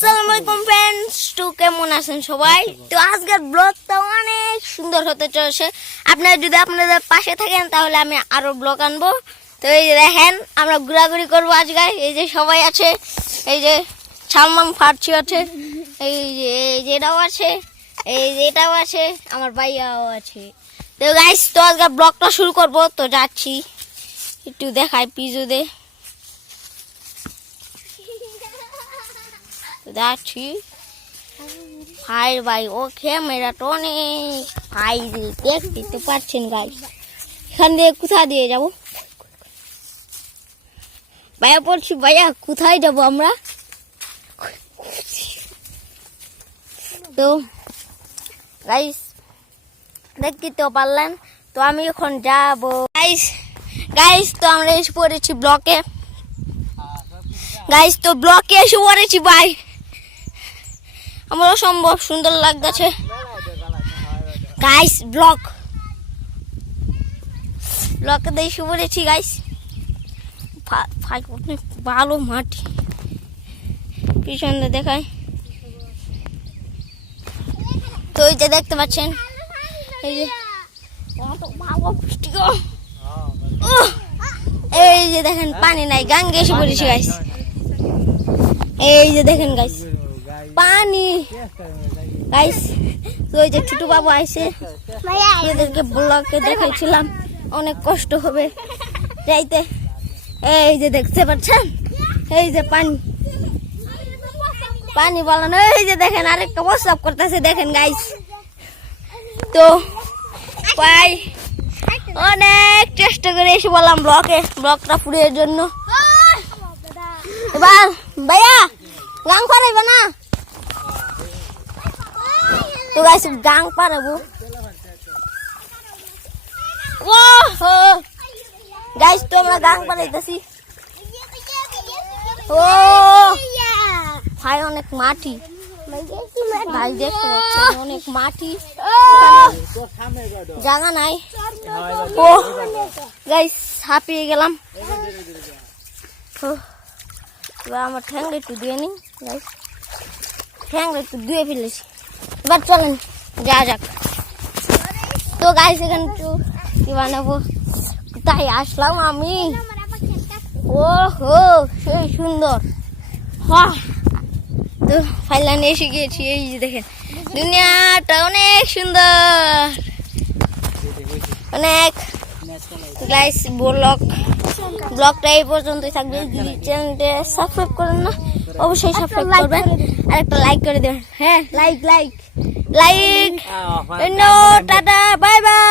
আসসালামু আলাইকুম ফ্রেন্ডস, তো কেমন আছেন সবাই? তো আজকের ব্লগটা অনেক সুন্দর হতে চলেছে। আপনারা যদি আপনাদের পাশে থাকেন তাহলে আমি আরো ব্লগ আনবো। তো এই যে দেখেন, আমরা ঘোরাঘুরি করবো আজকে। এই যে সবাই আছে, এই যে সালমান ফার্সি আছে, এই যে যেটাও আছে, এই যেটাও আছে, আমার ভাইয়াও আছে। তো গাইস, তো আজকে ব্লগটা শুরু করবো। তো যাচ্ছি, একটু দেখাই পিজুদে যাচ্ছি। ভাই ভাই ও ক্যামেরাটা অনেক ভাই দেখতে পাচ্ছেন গাইস। এখান দিয়ে কোথায় দিয়ে যাব ভাইয়া? বলছি ভাইয়া কোথায় যাব আমরা? তো গাইস দেখতে তো পারলেন। তো আমি এখন যাব গাইস। গাইস তো আমরা এসে পড়েছি ব্লকে। গাইস তো ব্লকে এসে পড়েছি ভাই। আমার অসম্ভব সুন্দর লাগতেছে গাইস। ব্লকে এসে পড়েছি গাইস। ভালো মাটি, পিছনে দেখায়। তো এই যে দেখতে পাচ্ছেন, এই যে ভালো পুষ্টিকর। এই যে দেখেন পানি নাই, গাঙ্গে এসে পড়েছি গাইস। এই যে দেখেন গাইস পানি গাইস। তো ওই যে ছোট বাবু আইছে, এদেরকে ব্লকে দেখাইছিলাম অনেক কষ্ট হবে যাইতে। এই যে দেখতে পাচ্ছেন, এই যে পানি বলানো। এই যে দেখেন আরেকটা প্রস্রাব করতেছে, দেখেন গাইস। তো ভাই অনেক চেষ্টা করে এসে বললাম ব্লকটা পুরের জন্য। এবার ভাইয়া গাং পারাইবে না? তো গাইস গাং পারাবো। ও হো গাইস, তো আমরা গাং পারাইতেছি। ও ভাই অনেক মাটি ভাই, দেখতে পাচ্ছেন অনেক মাটি, জায়গা নাই। ও গাইস হাঁপিয়ে গেলাম। এবার আমার ঠ্যাংটা একটু ধুয়ে নিই গাইস। ঠ্যাংটা একটু ধুয়ে ফেলেছি। এবার চলেন যা যাক। তো গাইস এখানে একটু কি বানাবো, তাই আসলাম আমি। ও হো সেই সুন্দর। হ্যাঁ তো ফাইলানে এসে গিয়েছি। এই যে দেখেন দুনিয়াটা অনেক সুন্দর, অনেক। গাইস ব্লগটা এই পর্যন্তই থাকবে। যদি চ্যানেলটা সাবস্ক্রাইব করেন না, অবশ্যই সাবস্ক্রাইব করবেন আর একটা লাইক করে দেবেন। হ্যাঁ লাইক টাটা বাই বাই।